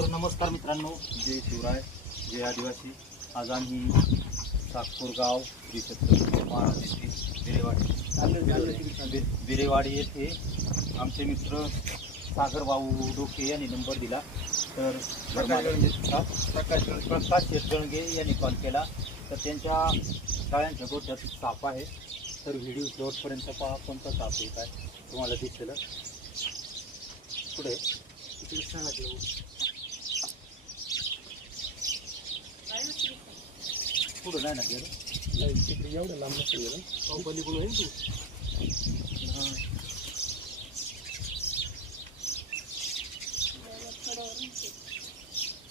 मित्रांनो. जय शिवराय जय आदिवासी. आज आम्ही सातपूर गाव श्री छत्रपती महाराज बिरेवाडी बिरेवाडी येथे आमचे मित्र सागर भाऊ डोके यांनी नंबर दिला. तर? प्रकाश शेटगणगे यांनी कॉल केला. तर त्यांच्या टाळ्यांच्या गोठ्यात साप आहे. तर व्हिडिओ शेवटपर्यंत पहा कोणता साप आहे काय तुम्हाला दिसेल. पुढे. पुढे नाही ना गेलं. एवढं लांब नसेल गेलं. कंपनीकडून आहे तू?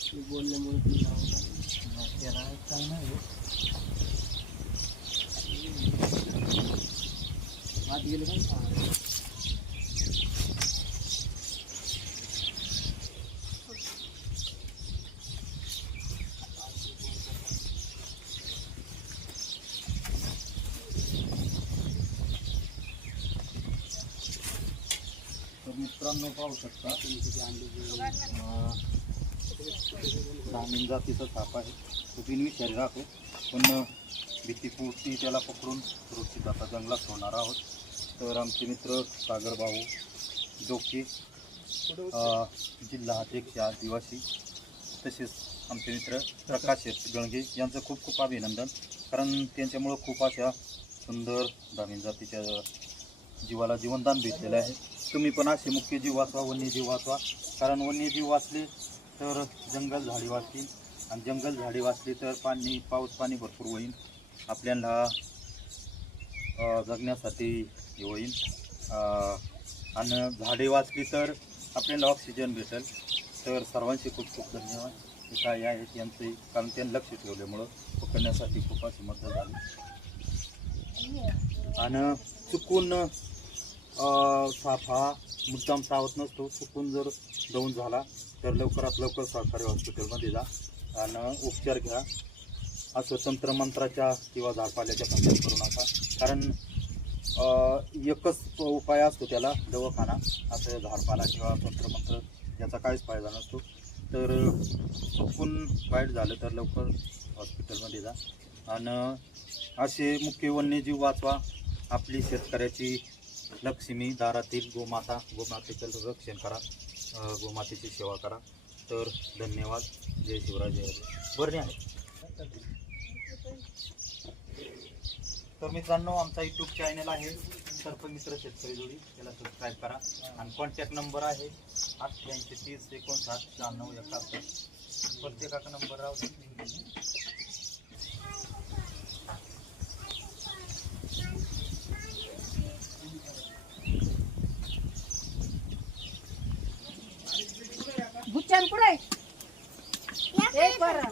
तू बोलल्यामुळे तुला लावला. त्याला काय नाही आत गेलं पण. तर मित्रांनो पाहू शकता. ग्रामीण जातीचा साप आहे. तो बिनवी शरीरात आहे. पण भीतीपोटी त्याला पकडून सुरक्षित आता जंगलात सोडणार आहोत. तर आमचे मित्र सागर भाऊ डोके जिल्हा अध्यक्ष आदिवासी तसेच आमचे मित्र प्रकाश गणगे यांचं खूप खूप अभिनंदन. कारण त्यांच्यामुळं खूप अशा सुंदर ग्रामीण जातीच्या जीवाला जीवनदान भेटलेलं आहे. तुम्ही पण असे मुख्य जीव वाचवा वन्यजीव वाचवा. कारण वन्यजीव वाचले तर जंगल झाडी वाचतील. आणि जंगल झाडी वाचली तर पाणी पाऊस पाणी भरपूर होईल. आपल्याला जगण्यासाठी हे होईल. आणि झाडे वाचली तर आपल्याला ऑक्सिजन भेटेल. तर सर्वांचे खूप खूप धन्यवाद. हे काय आहेत यांचे कारण त्यांनी लक्ष ठेवल्यामुळं पकडण्यासाठी खूप अशी मदत झाली. आणि चुकून साफा हा मुद्दाम सावत नसतो. चुकून जर जाऊन झाला तर लवकरात लवकर सरकारी हॉस्पिटलमध्ये जा आणि उपचार घ्या. असं तंत्रमंत्राच्या किंवा झाडपाल्याच्या पंचायत करू नका. कारण एकच उपाय असतो त्याला दवाखाना. असं झाडपाला किंवा तंत्रमंत्र याचा काहीच फायदा नसतो. तर चुकून वाईट झालं तर लवकर हॉस्पिटलमध्ये जा. आणि असे मुख्य वन्यजीव वाचवा. आपली शेतकऱ्याची लक्ष्मी दारातील गोमाता गोमातेचं रक्षण करा. गोमातेची सेवा करा. तर धन्यवाद. जय शिवराज जय बरणे आहे तर मित्रांनो आमचा यूट्यूब चॅनल आहे सर्पमित्र शेतकरी जोडी. त्याला सबस्क्राईब करा. आणि कॉन्टॅक्ट नंबर आहे अठ्ठ्याऐंशी तीस एकोणसाठ शहाण्णव एकाहत्तर. प्रत्येकाचा नंबर राहू बुच्चन कुठे एक बरं?